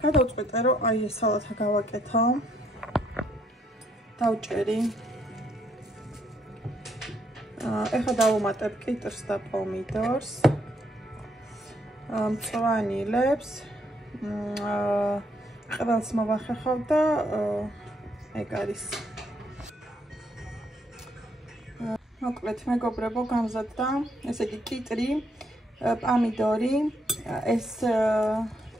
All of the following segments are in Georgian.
გადავწყვეტე რომ აი ეს სალათა გავაკეთო. დავჭერი. ეხლა დავუმატებ კიტრს და პომიდორს. მწვანე ლებს. ყველს მოვახერხავ და ეგ არის. მოკლედ მეგობრებო გამზადდა, ესე იგი კიტრი, პომიდორი, ეს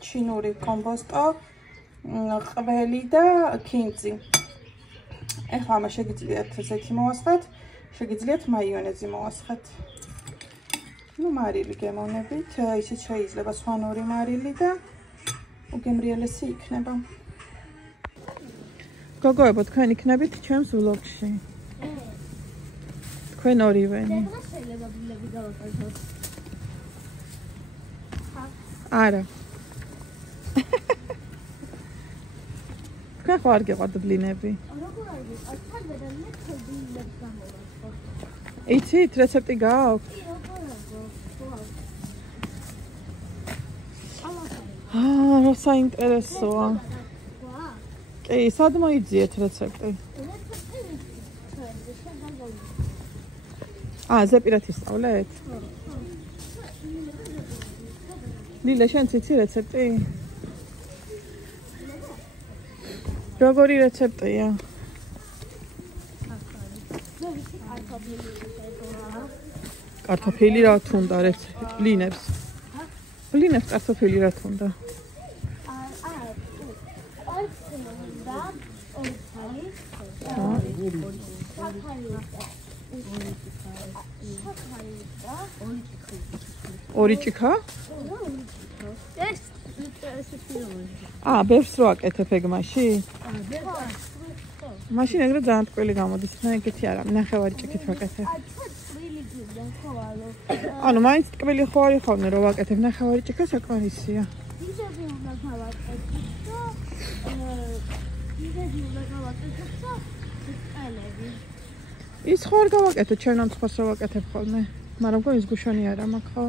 ჩინური კომბოსტო, ყველი და ქინძი. ეხლა ამას შეგიძლიათ ზეთი მოვასხათ, შეგიძლიათ მაიონეზი მოვასხათ. ნუ მარილი გემოვნებით, ისიც შეიძლება სვანური მარილი და უგემრიელესი იქნება. გოგოებო, თქვენ იქნებით ჩემს ვლოგში. თქვენ ორივენი. არა. თქვენ ხო არ გეყვართ ბლინები? იცით, რეცეპტი გააქვთ? რა საინტერესოა. კი, სად მოიძიეთ რეცეპტი? ზეპირად ისწავლეთ? ლილა, შენ ციცი რეცეპტი? როგორი რეცეპტია? კარტოფილი რა თუნდა რეცეპტი? ბლინებს. ბლინებს კარტოფილი რა თუნდა? ორი ჭიქა? ბევრს რო აკეთებ ეგ მაში? მაშინ ეგრე ძალიან ტკბილი გამოდის, მე ეგეთი არა, ნახევარი ჭიქით ვაკეთებ. ანუ მაინც ტკბილი ხო არის ხოლმე რო ვაკეთებ, ნახევარი ჭიქა საკმარისია. ის ხო არ გავაკეთე, ჩვენ ამ სხვას რო ვაკეთებ ხოლმე, მაგრამ ხო ის გუშანი არა მაქვს ხო?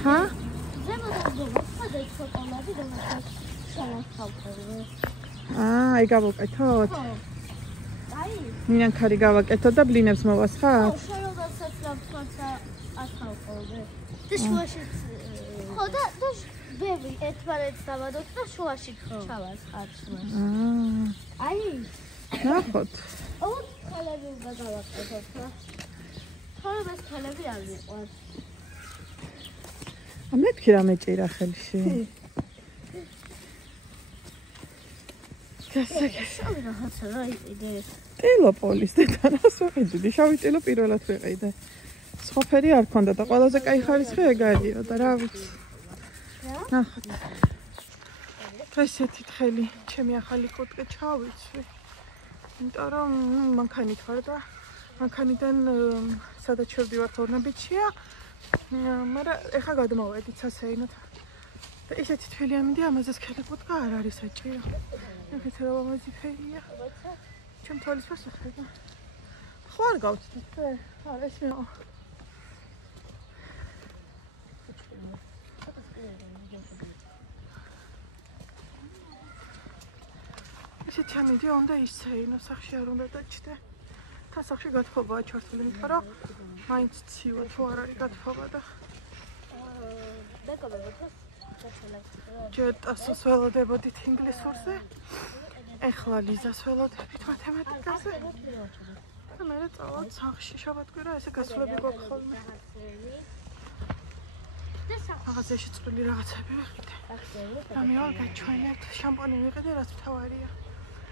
ხა? აი გავაკეთოთ? მინანქარი გავაკეთოთ და ბლინებს მოვასხათ? ხო და ბევრი ერთმანეთს დავადოთ და შუაში ჩავასხათ. აი ნახოთ. ქალები უნდა გავაკეთოთ რა. ხოლმე ქალები არ მიყვარს. მეთქი რა მეჭირა ხელში. შავი რაღაცა რა იყიდე. ტილოპოლის დედანას ვიყიდე, შავი ტილო პირველად ვიყიდე. სხვა ფერი არ ქონდა და ყველაზე კაი ხარისხი ეგ არისო და რა ვიცი. ნახოთ. ესეთი თხელი, ჩემი ახალი კურტკი ჩავიცვი. იმიტომ რომ მანქანით ვარ და მანქანიდან სადაც შევდივართ ორნაბიჯია. მაგრამ ეხა გადმოვედით სასეინოდ. და ისეთი თვილი ამინდი ამაზე სქელი კურტკა არ არის საჭირო. ეხეთ რა ამაზი ფერია. ჩემ თვალის მოსახება. ხო არ გავწდით ე? არა ეს მე. ისეთი ამინდი უნდა ისეინო, სახში არ უნდა დაჭდე. თან სახში გათხოვაა ჩართული, იმიტომ რომ მაინც ცივა თუ არ არის გათხოვა და ჯერ ტასოს ველოდებოდით ინგლისურზე, ეხლა ლიზას ველოდებით მათემატიკაზე და მერე წავალთ სახში შაბათ-კვირა, ესე გასვლები გვაქვს ხოლმე. მაღაზიაში წვრილი რაღაცები ვიყიდე. რა მევალ გაჩვენებთ, შამპანი ვიყიდე, რაც მთავარია.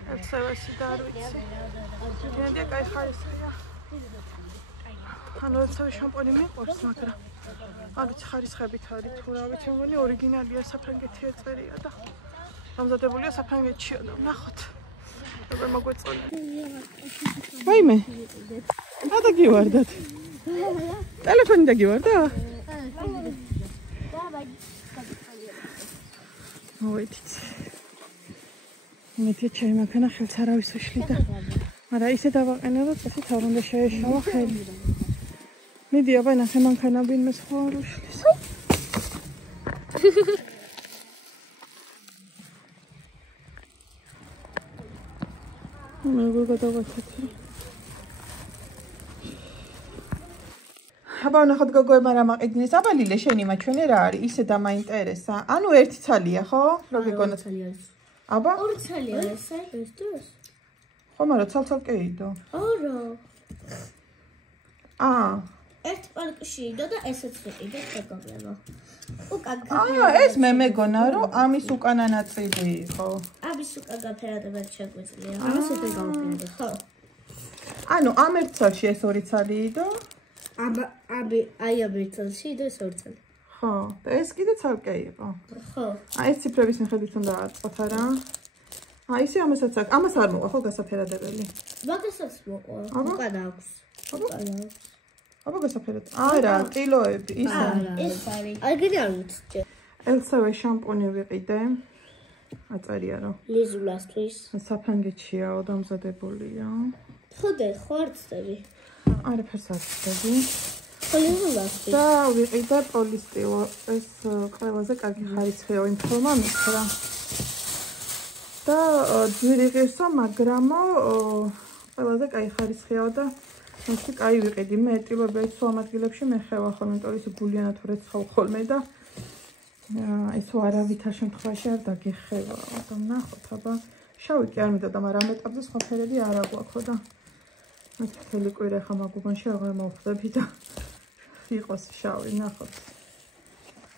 ერთ სევასი და არ ვიცი. მენდია კაი ხარისხია. ანუ ერთსავე შამპანი მიყვარს, მაგრამ არ ვიცი ხარისხებით არის თუ რა ვიცი, მგონი ორიგინალია, საფრანგეთი ეწერია და დამზადებულია საფრანგეთშია და ნახოთ. როგორ მოგვეწონა. ვაიმე. და გივარდათ. ტელეფონი და გივარდა? მოვედით. მეთქი ჩემი მანქანა ხელს არავის უშლიდა. მაგრამ ისე დავაყენე რომ წესით არ უნდა შეეშავა ხელი. მიდი აბა ნახე მანქანა ვინმე სხვა არ უშლის. მე გადავაჩათი. აბა ნახოთ გოგოებმა რა მაყიდნენ. აბა ლილე შენი მაჩვენე რა არის? ისე დამაინტერესა. ანუ ერთი ცალია ხო? რა გეგონა ცალი არის. აბა? ორი ცალი არის, ეს დროს. ხო, მაგრამ ცალ-ცალკე იდო. ორო. ერთ პარკში იდო და ესეც ვიყიდე შეგოვლება. უკან ეს მე მეგონა რომ ამის უკანა ნაწილი იყო. ამის უკან გაფერადებად შეგვიძლია. ამას უკვე გავფერდე, ხო? ანუ ამ ერთ ცალში ეს ორი ცალი იდო? აი ამ ერთ ცალში იდო ეს ორი ცალი. ხო, და ეს კიდე ცალკე იყო. ხო. ეს ციფრების მიხედვით უნდა აწყოთ არა? ისე ამასაც აქვს. ამას არ მოყვა ხო გასაფერადებელი? მაგასაც მოყვა. უკან აქვს. უკან აქვს. აბა გასაფერად. არა, კილოები, ისა. ეს არის. აგერი არ ვიცი. ელსავე შამპუნი ვიყიდე. აწერია რომ ლიზულასთვის. საფრანგეთშიაო დამზადებულია. ხოდე, ხوارცები. არაფერს არ ვწდები. ლიზულასთვის. და ვიყიდე პოლისტილო. ეს ყველაზე კარგი ხარისხია ინფორმა მითხრა. და ძვირიღირსო, მაგრამ ყველაზე კაი ხარისხიაო და ისე კაი ვიყიდი. მე ტილობებს სულ ამ ადგილებში მეხევა ხოლმე, იმიტომ რომ გულიანად რეცხავ ხოლმე და ეს არავითარ შემთხვევაში არ დაგეხება. და ნახოთ, აბა შავი კი არ მინდოდა, მაგრამ ამ ეტაპზე სხვა ფერები არ აგვაქვს და მე მთელი კვირა ხა მაგუბანში აღარ მოვხდები და იყოს შავი, ნახოთ.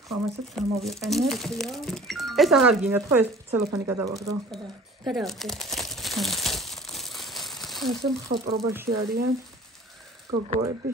ხომასაც გამოვიყენებ. ეს აღარ გინდათ ხო ეს ცელოფანი გადავაგდო? გადავაგდე. ეს მხატვრობაში არიან გოგოები.